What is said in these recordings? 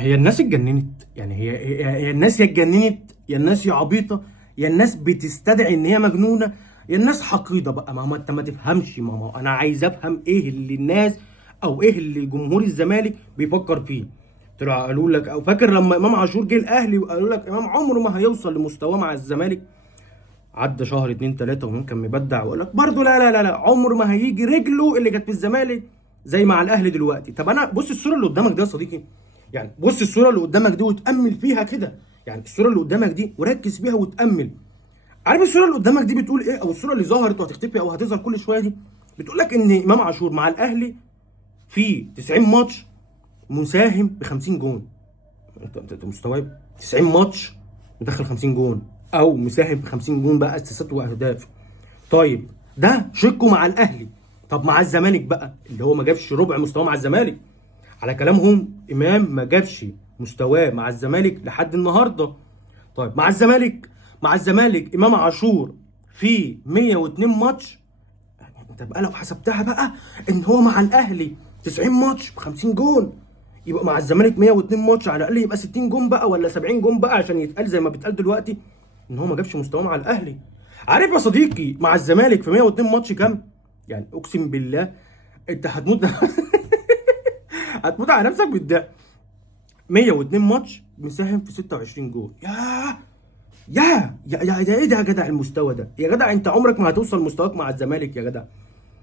هي الناس اتجننت، يعني هي الناس يا اتجننت يا الناس يا عبيطه يا الناس بتستدعي ان هي مجنونه يا الناس حقيده بقى. ما انت ما تفهمش، ما هو انا عايز افهم ايه اللي الناس او ايه اللي جمهور الزمالك بيفكر فيه. طلعوا قالوا لك، او فاكر لما امام عاشور جه الاهلي وقالوا لك امام عمره ما هيوصل لمستواه مع الزمالك؟ عدى شهر اتنين تلاته وممكن مبدع ويقول لك برضه لا لا لا لا، عمره ما هيجي رجله اللي كانت في الزمالك زي مع الاهلي دلوقتي. طب انا بص الصوره اللي قدامك دي يا صديقي، يعني بص الصوره اللي قدامك دي وتامل فيها كده، يعني الصوره اللي قدامك دي وركز فيها وتامل. عارف الصوره اللي قدامك دي بتقول ايه؟ او الصوره اللي ظهرت وهتختفي او هتظهر كل شويه دي بتقول لك ان امام عاشور مع الاهلي في 90 ماتش مساهم ب 50 جون. انت مستوعب 90 ماتش مدخل 50 جون او مساهم ب 50 جون بقى، اسيستات واهداف. طيب ده شكه مع الاهلي. طب مع الزمالك بقى اللي هو ما جابش ربع مستواه مع الزمالك، على كلامهم امام ما جابش مستواه مع الزمالك لحد النهارده. طيب مع الزمالك امام عاشور في 102 ماتش. انت بقى لو حسبتها بقى ان هو مع الاهلي 90 ماتش ب 50 جون، يبقى مع الزمالك 102 ماتش على الاقل يبقى 60 جون بقى ولا 70 جون بقى عشان يتقال زي ما بيتقال دلوقتي ان هو ما جابش مستواه مع الاهلي. عارف يا صديقي مع الزمالك في 102 ماتش كام؟ يعني اقسم بالله انت هتموت هتموت على نفسك بالضحك. 102 ماتش مساهم في 26 جول. يا ايه ده يا جدع المستوى ده؟ يا جدع انت عمرك ما هتوصل مستواك مع الزمالك يا جدع.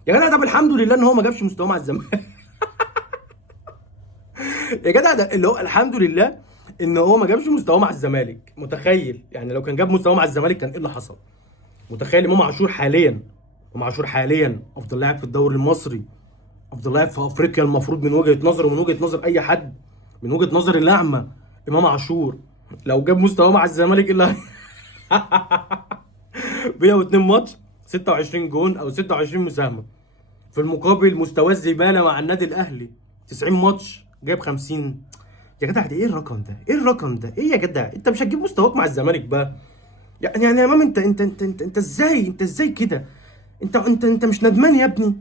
يا جدع طب الحمد لله ان هو ما جابش مستواه مع الزمالك يا جدع ده اللي هو الحمد لله ان هو ما جابش مستواه مع الزمالك. متخيل يعني لو كان جاب مستواه مع الزمالك كان ايه اللي حصل؟ متخيل امام عاشور حاليا افضل لاعب في الدوري المصري، افضل لاعب في افريقيا المفروض من وجهه نظر ومن وجهه نظر اي حد، من وجهه نظر الاعمى. امام عاشور لو جاب مستواه مع الزمالك ايه اللي 102 ماتش 26 جون او 26 مساهمه، في المقابل مستواه الزباله مع النادي الاهلي 90 ماتش جايب 50. يا جدع ده ايه الرقم ده؟ ايه الرقم ده؟ ايه يا جدع؟ انت مش هتجيب مستواك مع الزمالك بقى؟ يعني يا امام انت ازاي كده؟ انت مش ندمان يا ابني؟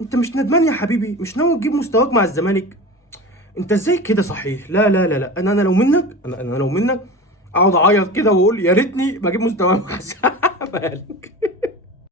انت مش ندمان يا حبيبي؟ مش ناوي تجيب مستواك مع الزمالك؟ انت ازاي كده صحيح؟ لا لا لا لا، انا لو منك، انا لو منك اقعد اعيط كده واقول يا ريتني بجيب مستواي مع الزمالك